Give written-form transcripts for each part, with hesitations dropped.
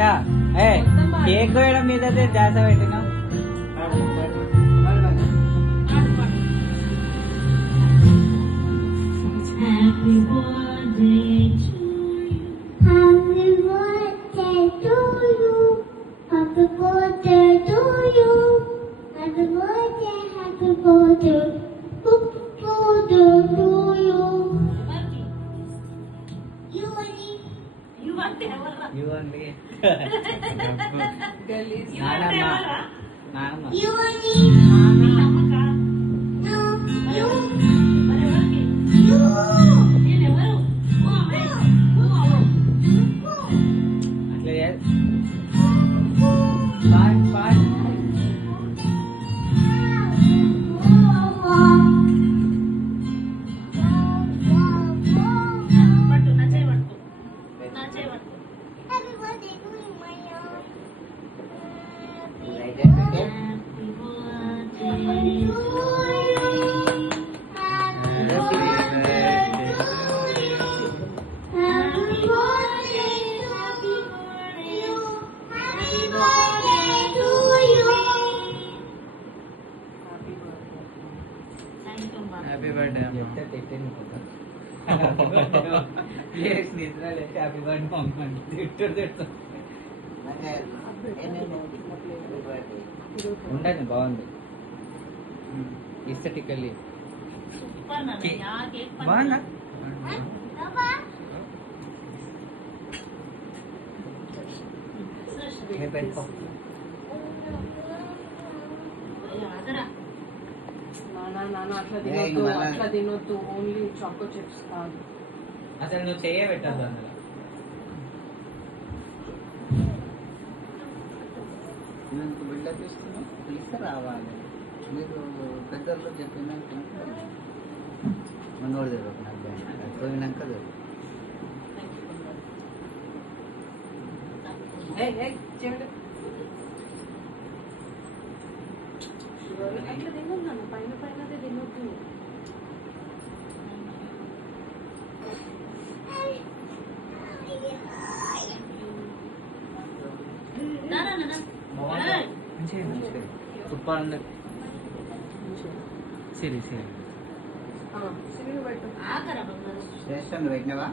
పాట ఏ కేక్ కోయడం మీద జాస పెట్టినా Happy birthday to you. Happy birthday, happy birthday. Happy birthday to you. You only. You want ever? You అండి Girlies. నానమ్మ You only. నమ్మకా? No. You. మరెవరికి? You. నేనెవరు? ఓ అమ్మాయి. ఓ అవ్వ. అట్లా పాట్ పాట్ పట్టు నా చేయి పట్టుకో. నా చేయి పట్టుకో. Happy birthday to you, Maya. Light అయిపోయింది Happy birthday. Thank you, Ma. Happy birthday అమ్మ హ్యాపీ బర్త్డే పంపండి తిట్టు ఉండండి బాగుంది ఇస్థెటికల్లీ Super నాన్న. యా కేక్ పట్టు. బాగుందా పెట్టుకో ఆగరా. నాన్న అట్లా ఏ, తినొద్దు మళ్ళా- అట్లా తినొద్దు ఓన్లీ చాకో చిప్స్ కాదు అసలు నువ్వు చెయ్య పెట్టద్దు అందులో నేను బిల్డప్ ఇస్తున్నాను పిలిస్తే రావాలి మీరు పెద్దలు చెప్పినాక మనోడు తెలియదు నాకు పోయినాక తెలియదు అట్లా తినొద్దు నాన్న పైన పైనదే తినొద్దు నా నా నా. ఏయ్. మంచిగా ఫుట్బాల్ ఉండే సరే సరే సిరిగి పెట్టు ఆగరా బంగారు. స్టేషన్ పెట్టినవా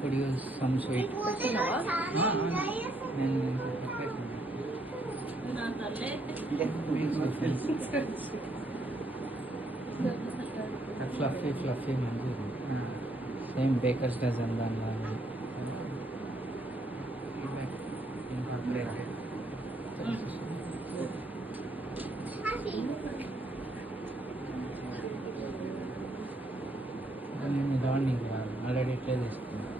కుడ్ యూస్ సమ్ స్వీట్ నేను నా తల్లే. ఫ్లఫీ ఫ్లఫీ మంచిది సేమ్ బేకర్స్ డజన్ దానిలో నేను మార్నింగ్ ఆల్రెడీ ఇట్లే తీసుకున్నాను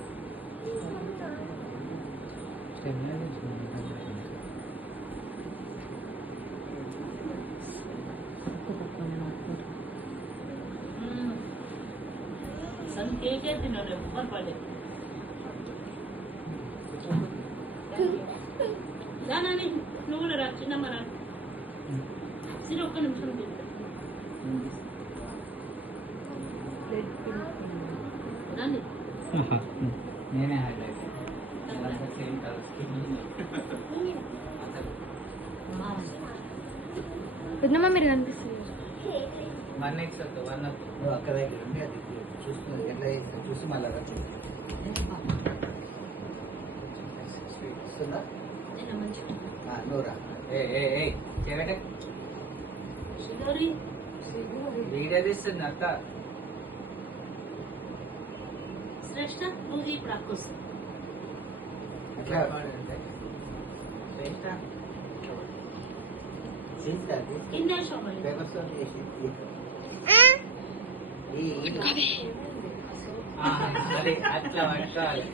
సన్ కేకే తిన్నాడు ఎవ్వరు పడలేదు. దాని నువ్వు కూడా రా చిన్నమ్మ రా. సిరి ఒక్క నిమిషం తింటా. రండి. నేనే హైలైట్ సేమ్ పెద్దమ్మ మీరు కనిపిస్తుంది 1x వద్దు 1 వద్దు నువ్వు అక్క దగ్గర ఉండి అది చూస్తుంది ఎట్లా చేస్తావు చూసి మళ్ళీ ఇస్తుందా నేను మంచిగా నువ్వు రా ఏ చెరట షుగరి వీడియో తీస్తుంది అక్క శ్రేష్ఠ నువ్వు ఇప్పుడు అక్కొస్తుంది. అట్లా శ్రేష్ఠ చేస్తుంది ఇన్నే శోభలి. పేపర్స్ చేసి అది అట్లా పట్టుకోవాలి